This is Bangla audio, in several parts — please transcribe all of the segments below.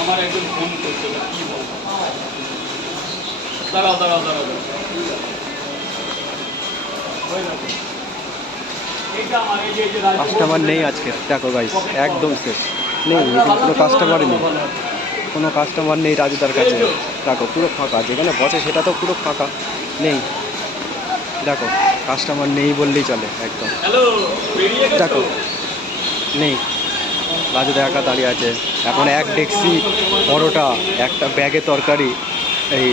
আমার একজন ফোন করছে, কি বলবো, দাঁড়াও দাঁড়াও দাঁড়াও কাস্টমার নেই আজকে, দেখো গাইস একদম শেষ নেই, কোনো কাস্টমারই নেই, কোনো কাস্টমার নেই রাজুদার কাছে। দেখো পুরো ফাঁকা, যেখানে বসে সেটা তো পুরো ফাঁকা, নেই। দেখো কাস্টমার নেই বললেই চলে একদম। দেখো নেই, রাজুদা একা দাঁড়িয়ে আছে। এখন এক ডেক্সি পরোটা, একটা ব্যাগে তরকারি, এই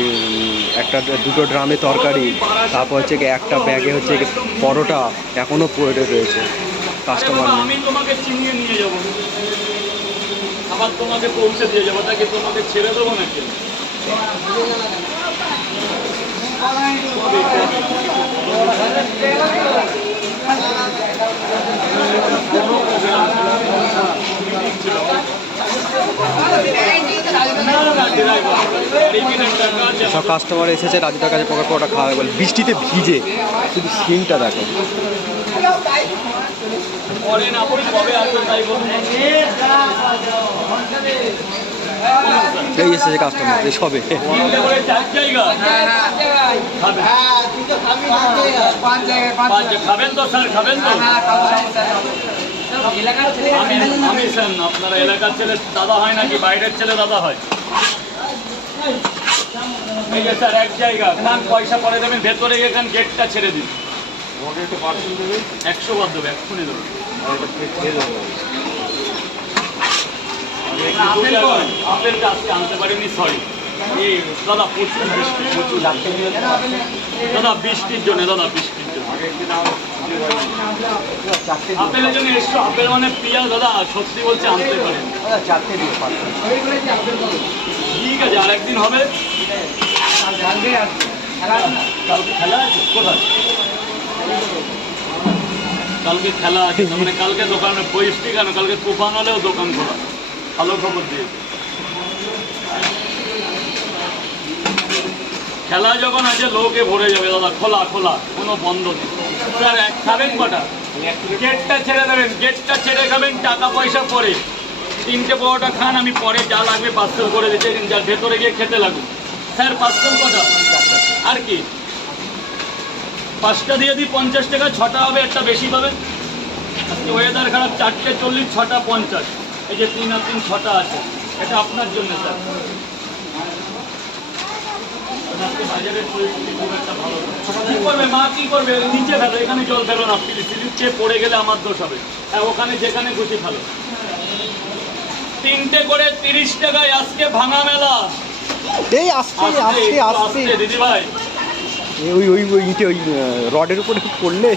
একটা দুটো ড্রামে তরকারি, তারপর হচ্ছে কি একটা ব্যাগে হচ্ছে কি পরোটা এখনও পড়ে রয়েছে, কাস্টমার নেই। আমি তোমাকে চিনিয়ে নিয়ে যাবো, আবার তোমাকে পৌঁছে দিয়ে যাবো, তাকে তোমাকে ছেড়ে দেবো নাকি? সব কাস্টমার এসেছে রাজুদার কাছে পরোটা খাওয়াবে বলে, বৃষ্টিতে ভিজে, শুধু সিনটা দেখো। এই এসেছে কাস্টমার, এই সবে। খাবেন তো স্যার, খাবেন তো? আমি স্যার, আপনারা এলাকার ছেলে দাদা হয় নাকি বাইরের ছেলে দাদা হয়? এই যে স্যার এক জায়গা খান, পয়সা পরে দেবেন, ভেতরে গিয়ে খান, গেটটা ছেড়ে দিন। 100 বার দেবে, এক্ষুনি দেবে। আপেল আজকে আনতে পারিনি, সরি। এই দাদা প্রচুর বৃষ্টি, প্রচুর দাদা, বৃষ্টির জন্য, দাদা বৃষ্টির জন্য আপেলের জন্য এসছো। আপেল মানে পিয়া দাদা, সত্যি বলছে আনতে পারেন। ঠিক আছে, আর একদিন হবে। কালকে খেলা আছে কোথায়? কালকে খেলা আছে, মানে কালকে দোকানে বৃষ্টি কেন, কালকে তুফান হলেও দোকান খোলা। ভালো খবর দিয়েছে। খেলা যখন আছে লোকে ভরে যাবে দাদা, খোলা খোলা, কোনো বন্ধ নেই। স্যার খাবেন কটা? গেটটা ছেড়ে দেবেন, গেটটা ছেড়ে খাবেন, টাকা পয়সা পরে। 3টে পরোটা খান, আমি পরে যা লাগবে পার্সেল করে দিতে, যার ভেতরে গিয়ে খেতে লাগবে। স্যার পার্সেল কটা? আর কি 5টা দিয়ে দিই, 50 টাকা, 6টা হবে, একটা বেশি পাবেন। ওয়েদার খারাপ, 4টে 40, 6টা 50। এই যে 3 আর 3 6টা আছে, এটা আপনার জন্য স্যার। বাজারের পরিস্থিতি খুব একটা ভালো না। কি করবে মা, কি করবে? নিচে ফেলো, এখানে জল ফেলো না, স্লিপ চেয়ে পড়ে গেলে আমার দোষ হবে। হ্যাঁ, ওখানে যেখানে খুশি ফেলো। 3টে করে 30 টাকায় আজকে ভাঙা মেলা। এই আস্তে আস্তে আস্তে দিদি ভাই, ওই ওই ওই ইটে ওই রডের উপরে পড়লে